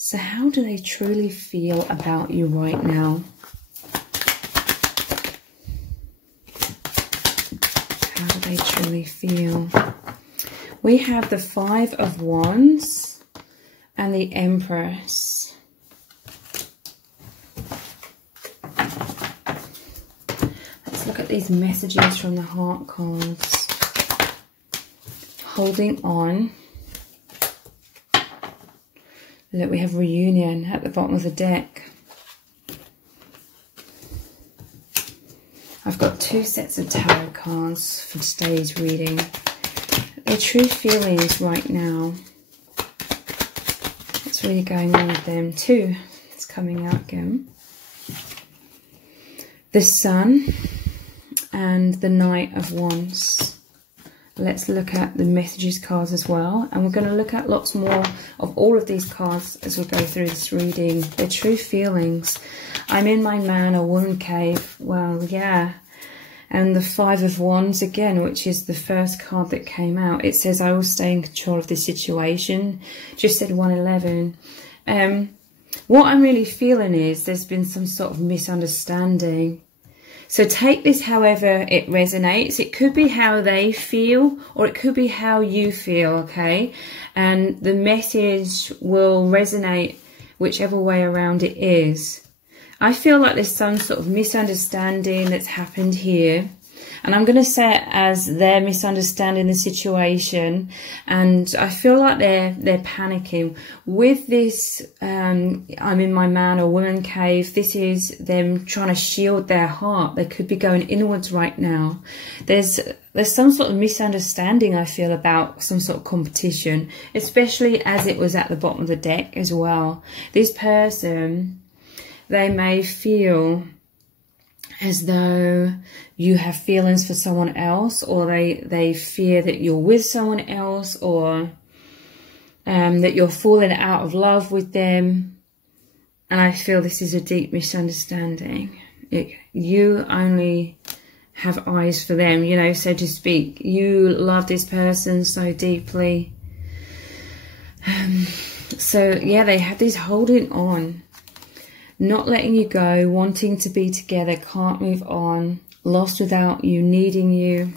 So how do they truly feel about you right now? How do they truly feel? We have the Five of Wands and the Empress. Let's look at these messages from the heart cards. Holding on. Look, we have reunion at the bottom of the deck. I've got 2 sets of tarot cards for today's reading. Their true feelings right now. What's really going on with them? 2. It's coming out again. The Sun and the Knight of Wands. Let's look at the messages cards as well. And we're going to look at lots more of all of these cards as we go through this reading. Their true feelings. I'm in my man or woman cave. Well, yeah. And the Five of Wands again, which is the first card that came out. It says, I will stay in control of this situation. Just said 111. What I'm really feeling is there's been some sort of misunderstanding. So take this however it resonates. It could be how they feel or it could be how you feel, okay? And the message will resonate whichever way around it is. I feel like there's some sort of misunderstanding that's happened here. And I'm going to say it as they're misunderstanding the situation. And I feel like they're panicking. With this, I'm in my man or woman cave, this is them trying to shield their heart. They could be going inwards right now. There's some sort of misunderstanding, I feel, about some sort of competition. Especially as it was at the bottom of the deck as well. This person, they may feel as though you have feelings for someone else, or they fear that you're with someone else, or that you're falling out of love with them. And I feel this is a deep misunderstanding. You only have eyes for them, you know, so to speak. You love this person so deeply. So yeah, they have this holding on. Not letting you go, wanting to be together, can't move on, lost without you, needing you.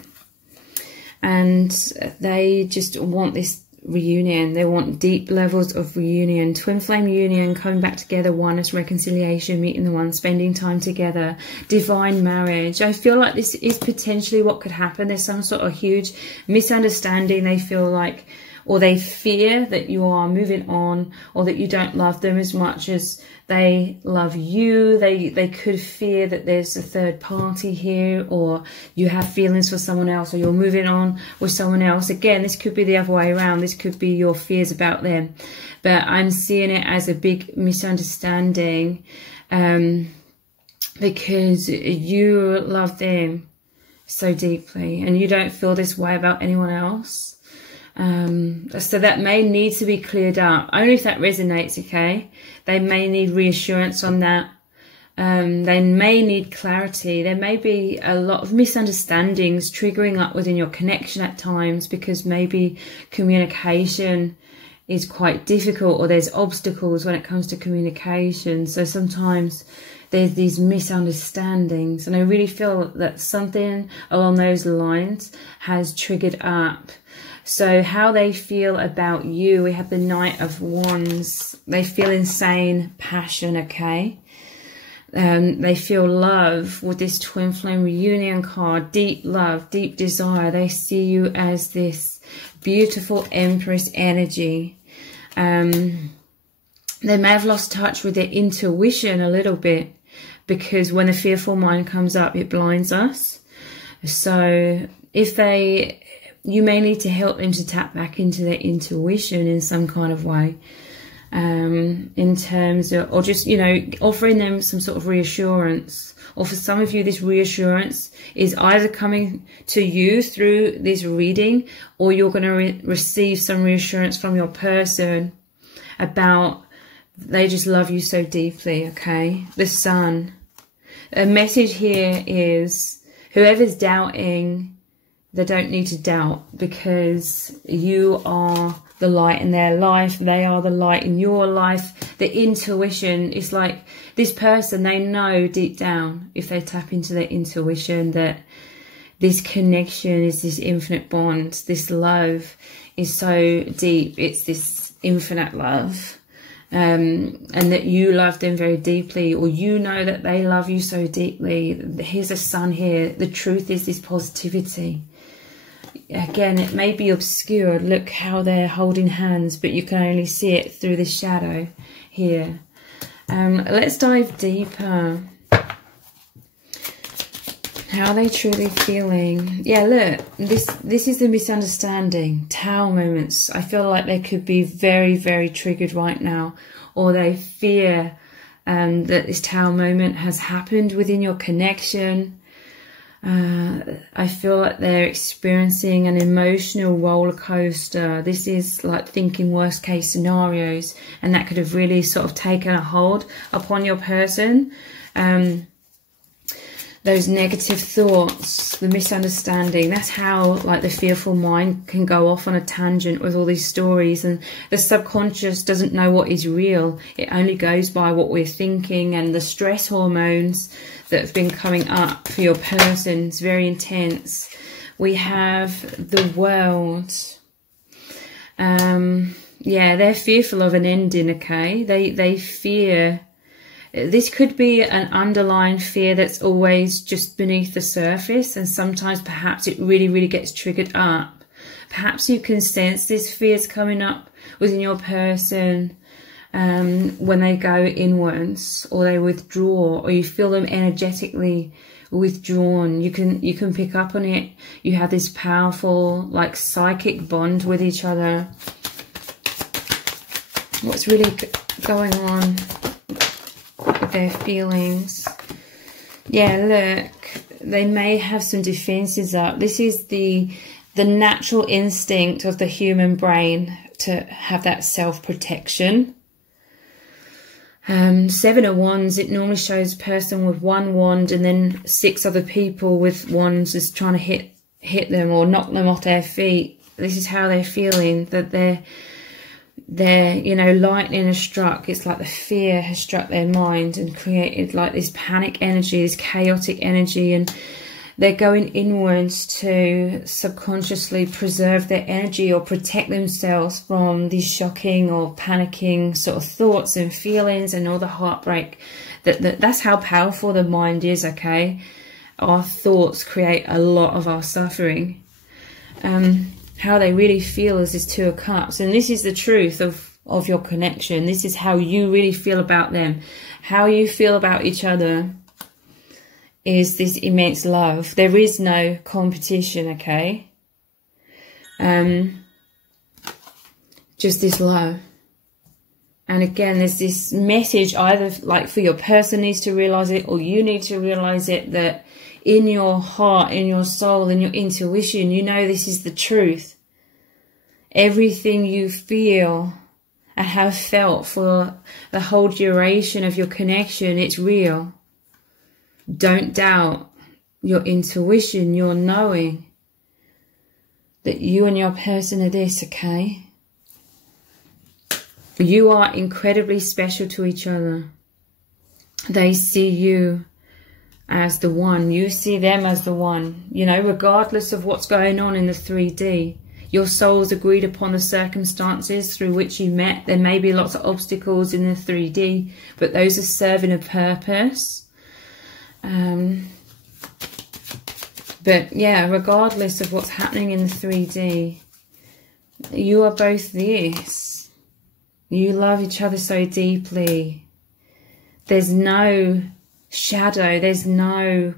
And they just want this reunion. They want deep levels of reunion. Twin flame union, coming back together, oneness, reconciliation, meeting the one, spending time together, divine marriage. I feel like this is potentially what could happen. There's some sort of huge misunderstanding. They feel like, or they fear that you are moving on, or that you don't love them as much as they love you. They could fear that there's a third party here, or you have feelings for someone else, or you're moving on with someone else. Again, this could be the other way around. This could be your fears about them. But I'm seeing it as a big misunderstanding, because you love them so deeply and you don't feel this way about anyone else. So that may need to be cleared up, only if that resonates, okay? They may need reassurance on that. They may need clarity. There may be a lot of misunderstandings triggering up within your connection at times, because maybe communication is quite difficult, or there's obstacles when it comes to communication. So sometimes there's these misunderstandings, and I really feel that something along those lines has triggered up. So how they feel about you, we have the Knight of Wands. They feel insane passion, okay? They feel love with this twin flame reunion card. Deep love, deep desire. They see you as this beautiful Empress energy. They may have lost touch with their intuition a little bit, because when the fearful mind comes up, it blinds us. So if you may need to help them to tap back into their intuition in some kind of way, in terms of, or just, you know, offering them some sort of reassurance. Or for some of you, this reassurance is either coming to you through this reading, or you're going to receive some reassurance from your person about they just love you so deeply, okay? The Sun. A message here is, whoever's doubting, they don't need to doubt, because you are the light in their life. They are the light in your life. The intuition is like this person, they know deep down, if they tap into their intuition, that this connection is this infinite bond. This love is so deep. It's this infinite love. And that you love them very deeply, or you know that they love you so deeply. Here's a sun here. The truth is this positivity. Again, it may be obscured. Look how they're holding hands, but you can only see it through the shadow here. Let's dive deeper. How are they truly feeling? Yeah, look, this is the misunderstanding. Tower moments. I feel like they could be very, very triggered right now, or they fear that this tower moment has happened within your connection. I feel like they're experiencing an emotional roller coaster. This is like thinking worst case scenarios, and that could have really sort of taken a hold upon your person. Those negative thoughts, the misunderstanding, that's how like the fearful mind can go off on a tangent with all these stories, and the subconscious doesn't know what is real. It only goes by what we're thinking, and the stress hormones that have been coming up for your person is very intense. We have the World. Yeah, they're fearful of an ending, okay? They fear. This could be an underlying fear that's always just beneath the surface, and sometimes perhaps it really, really gets triggered up. Perhaps you can sense this fear's coming up within your person when they go inwards, or they withdraw, or you feel them energetically withdrawn. You can pick up on it. You have this powerful like psychic bond with each other. What's really going on with their feelings? Yeah, look, they may have some defenses up. This is the natural instinct of the human brain to have that self-protection. 7 of Wands, it normally shows a person with 1 wand and then 6 other people with wands just trying to hit them or knock them off their feet. This is how they're feeling, that they're you know, lightning has struck. It's like the fear has struck their mind and created like this panic energy, this chaotic energy, and they're going inwards to subconsciously preserve their energy or protect themselves from these shocking or panicking sort of thoughts and feelings and all the heartbreak. That's how powerful the mind is, okay? Our thoughts create a lot of our suffering. How they really feel is this 2 of Cups, and this is the truth of your connection. This is how you really feel about them. How you feel about each other is this immense love. There is no competition, okay? Just this love. And again, there's this message, either like for your person needs to realize it, or you need to realize it, that in your heart, in your soul, in your intuition, you know this is the truth. Everything you feel and have felt for the whole duration of your connection, it's real. Don't doubt your intuition, your knowing that you and your person are this, okay? You are incredibly special to each other. They see you as the one. You see them as the one. You know, regardless of what's going on in the 3D. Your souls agreed upon the circumstances through which you met. There may be lots of obstacles in the 3D, but those are serving a purpose. But yeah, regardless of what's happening in the 3D, you are both this. You love each other so deeply. There's no shadow. There's no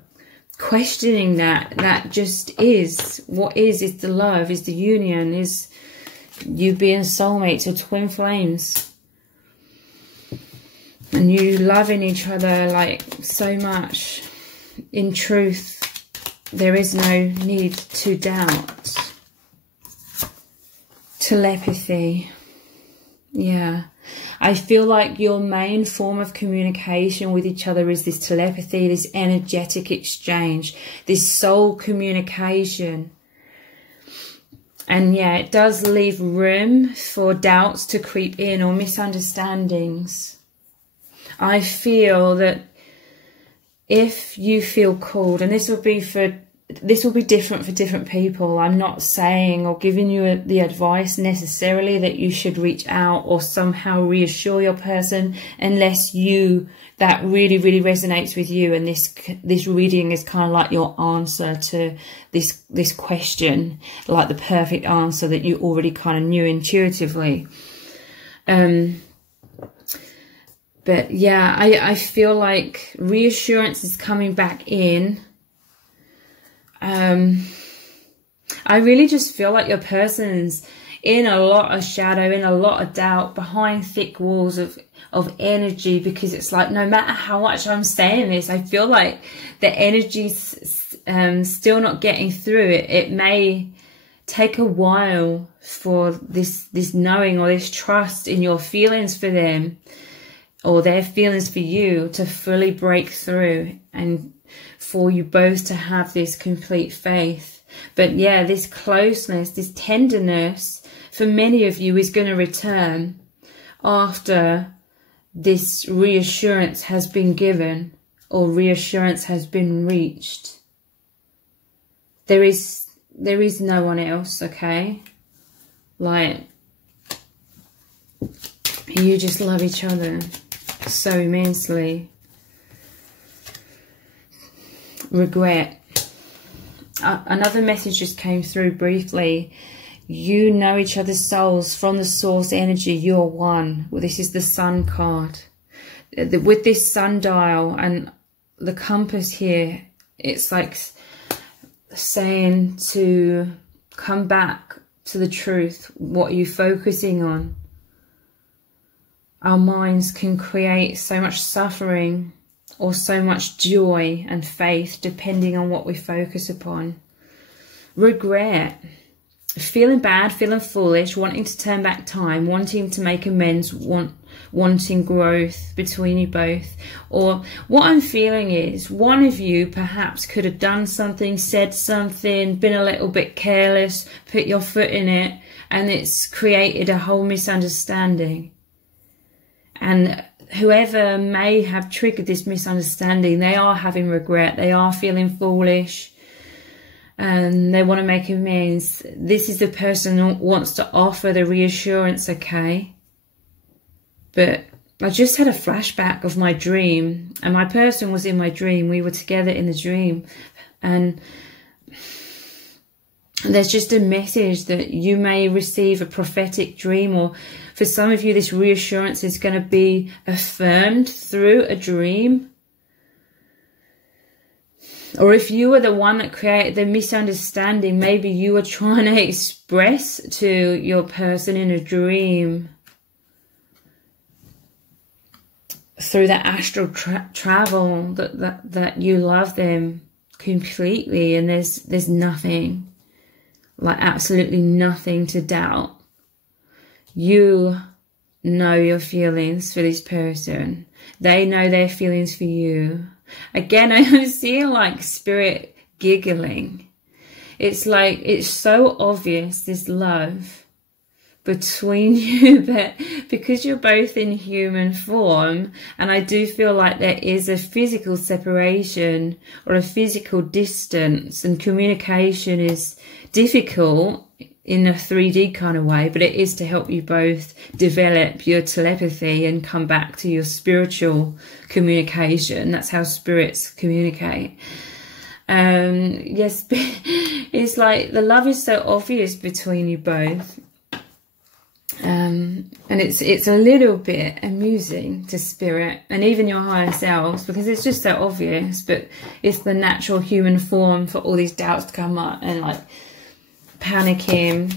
questioning that. That just is. What is the love, is the union, is you being soulmates or twin flames. And you loving each other like so much. In truth, there is no need to doubt. Telepathy. Yeah. I feel like your main form of communication with each other is this telepathy, this energetic exchange, this soul communication. And yeah, it does leave room for doubts to creep in, or misunderstandings. I feel that if you feel called, and this will be different for different people. I'm not saying or giving you the advice necessarily that you should reach out or somehow reassure your person, unless that really, really resonates with you, and this reading is kind of like your answer to this question, like the perfect answer that you already kind of knew intuitively. But yeah, I feel like reassurance is coming back in. I really just feel like your person's in a lot of shadow, in a lot of doubt, behind thick walls of energy, because it's like, no matter how much I'm saying this, I feel like the energy's still not getting through. It may take a while for this knowing or this trust in your feelings for them, or their feelings for you, to fully break through, and for you both to have this complete faith. But yeah, this closeness, this tenderness, for many of you is going to return after this reassurance has been given, or reassurance has been reached. There is no one else, okay? Like, you just love each other so immensely. Regret. Another message just came through briefly. You know each other's souls from the source energy. You're one. Well, this is the sun card. With this sundial and the compass here, it's like saying to come back to the truth. What are you focusing on? Our minds can create so much suffering or so much joy and faith depending on what we focus upon. Regret. Feeling bad, feeling foolish, wanting to turn back time, wanting to make amends, wanting growth between you both. Or what I'm feeling is, one of you perhaps could have done something, said something, been a little bit careless, put your foot in it, and it's created a whole misunderstanding. And whoever may have triggered this misunderstanding, they are having regret, they are feeling foolish, and they want to make amends. This is the person who wants to offer the reassurance, okay? But I just had a flashback of my dream, and my person was in my dream. We were together in the dream, and there's just a message that you may receive a prophetic dream, or for some of you this reassurance is going to be affirmed through a dream. Or if you were the one that created the misunderstanding, maybe you were trying to express to your person in a dream through the astral travel that you love them completely, and there's nothing, like absolutely nothing to doubt. You know your feelings for this person. They know their feelings for you. Again, I'm seeing like spirit giggling. It's like, it's so obvious, this love between you, but because you're both in human form, and I do feel like there is a physical separation or a physical distance, and communication is difficult in a 3D kind of way, but it is to help you both develop your telepathy and come back to your spiritual communication. That's how spirits communicate. Yes, it's like the love is so obvious between you both. And it's a little bit amusing to spirit and even your higher selves, because it's just so obvious, but it's the natural human form for all these doubts to come up and like panicking.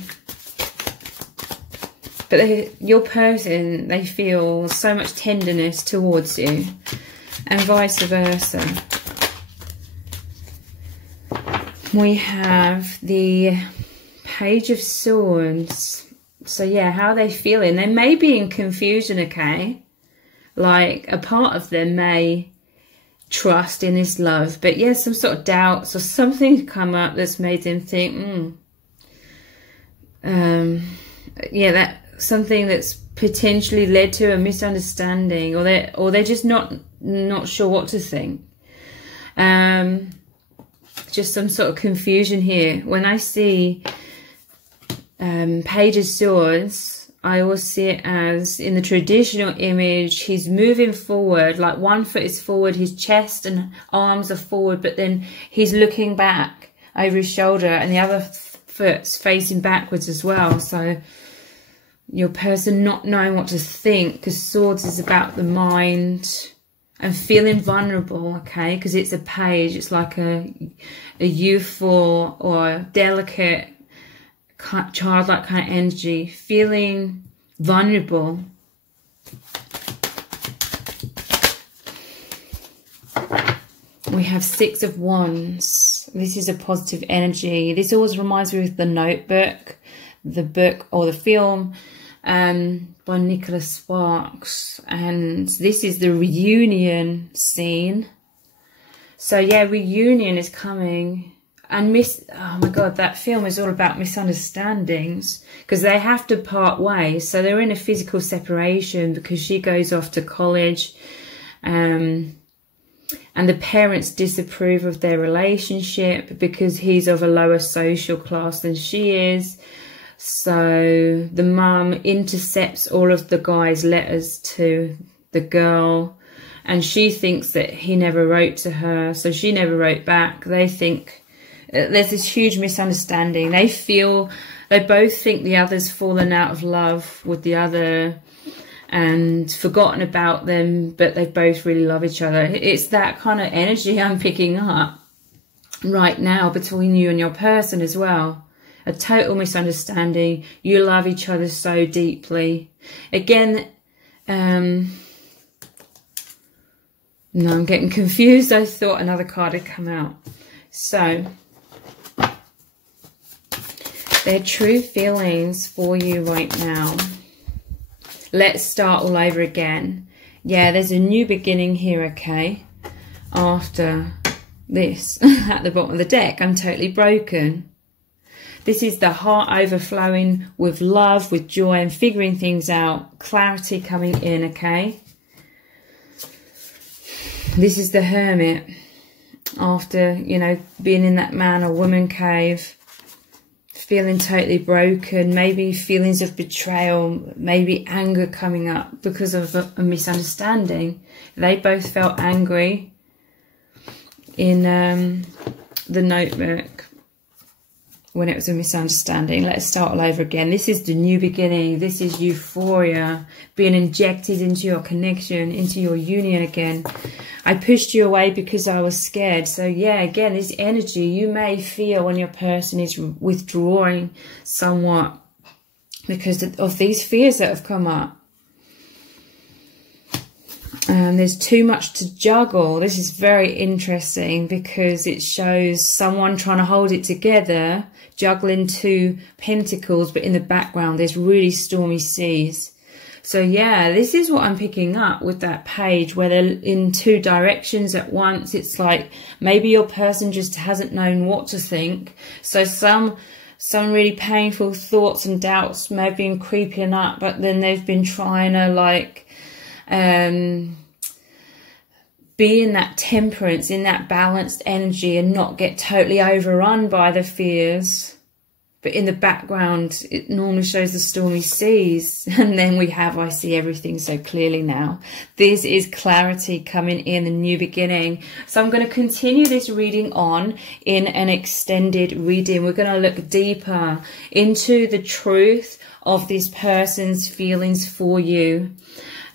But your person, they feel so much tenderness towards you, and vice versa. We have the Page of Swords. So yeah, how are they feeling? They may be in confusion, okay? Like a part of them may trust in this love, but yeah, some sort of doubts or something come up that's made them think, yeah, that something that's potentially led to a misunderstanding, or they're just not sure what to think. Just some sort of confusion here. When I see Page of Swords, I always see it as, in the traditional image, he's moving forward, like one foot is forward, his chest and arms are forward, but then he's looking back over his shoulder, and the other foot's facing backwards as well. So your person not knowing what to think, because Swords is about the mind and feeling vulnerable, okay? Because it's a page, it's like a youthful or delicate, childlike kind of energy, feeling vulnerable. We have Six of Wands. This is a positive energy. This always reminds me of The Notebook, the book or the film by Nicholas Sparks. And this is the reunion scene. So yeah, reunion is coming. And oh my God, that film is all about misunderstandings, because they have to part ways. So they're in a physical separation because she goes off to college, and the parents disapprove of their relationship because he's of a lower social class than she is. So the mum intercepts all of the guy's letters to the girl, and she thinks that he never wrote to her, so she never wrote back. They think there's this huge misunderstanding. They both think the other's fallen out of love with the other and forgotten about them, but they both really love each other. It's that kind of energy I'm picking up right now between you and your person as well. A total misunderstanding. You love each other so deeply. Again, no, I'm getting confused. I thought another card had come out. So their true feelings for you right now. Let's start all over again. Yeah, there's a new beginning here, okay? After this, at the bottom of the deck, I'm totally broken. This is the heart overflowing with love, with joy, and figuring things out. Clarity coming in, okay? This is the Hermit. After, you know, being in that man or woman cave, feeling totally broken, maybe feelings of betrayal, maybe anger coming up because of a misunderstanding. They both felt angry in The Notebook when it was a misunderstanding. Let's start all over again. This is the new beginning. This is euphoria being injected into your connection, into your union again. I pushed you away because I was scared. So yeah, again, this energy you may feel when your person is withdrawing somewhat because of these fears that have come up. There's too much to juggle. This is very interesting because it shows someone trying to hold it together, juggling two pentacles, but in the background there's really stormy seas. So yeah, this is what I'm picking up with that page, where they're in two directions at once. It's like maybe your person just hasn't known what to think. So some really painful thoughts and doubts may have been creeping up, but then they've been trying to like be in that temperance, in that balanced energy, and not get totally overrun by the fears. But in the background, it normally shows the stormy seas. And then we have, I see everything so clearly now. This is clarity coming in, the new beginning. So I'm going to continue this reading on in an extended reading. We're going to look deeper into the truth of this person's feelings for you.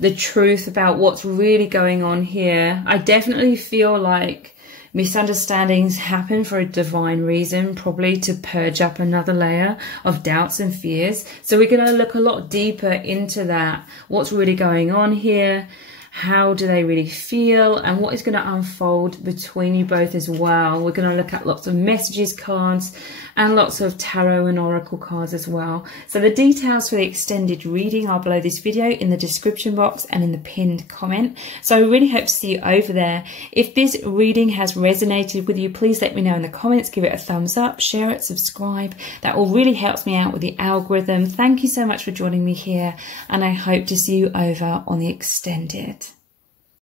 The truth about what's really going on here. I definitely feel like misunderstandings happen for a divine reason, probably to purge up another layer of doubts and fears. So we're going to look a lot deeper into that. What's really going on here? How do they really feel? And what is going to unfold between you both as well? We're going to look at lots of messages cards and lots of tarot and oracle cards as well. So the details for the extended reading are below this video in the description box and in the pinned comment. So I really hope to see you over there. If this reading has resonated with you, please let me know in the comments. Give it a thumbs up, share it, subscribe. That all really helps me out with the algorithm. Thank you so much for joining me here, and I hope to see you over on the extended.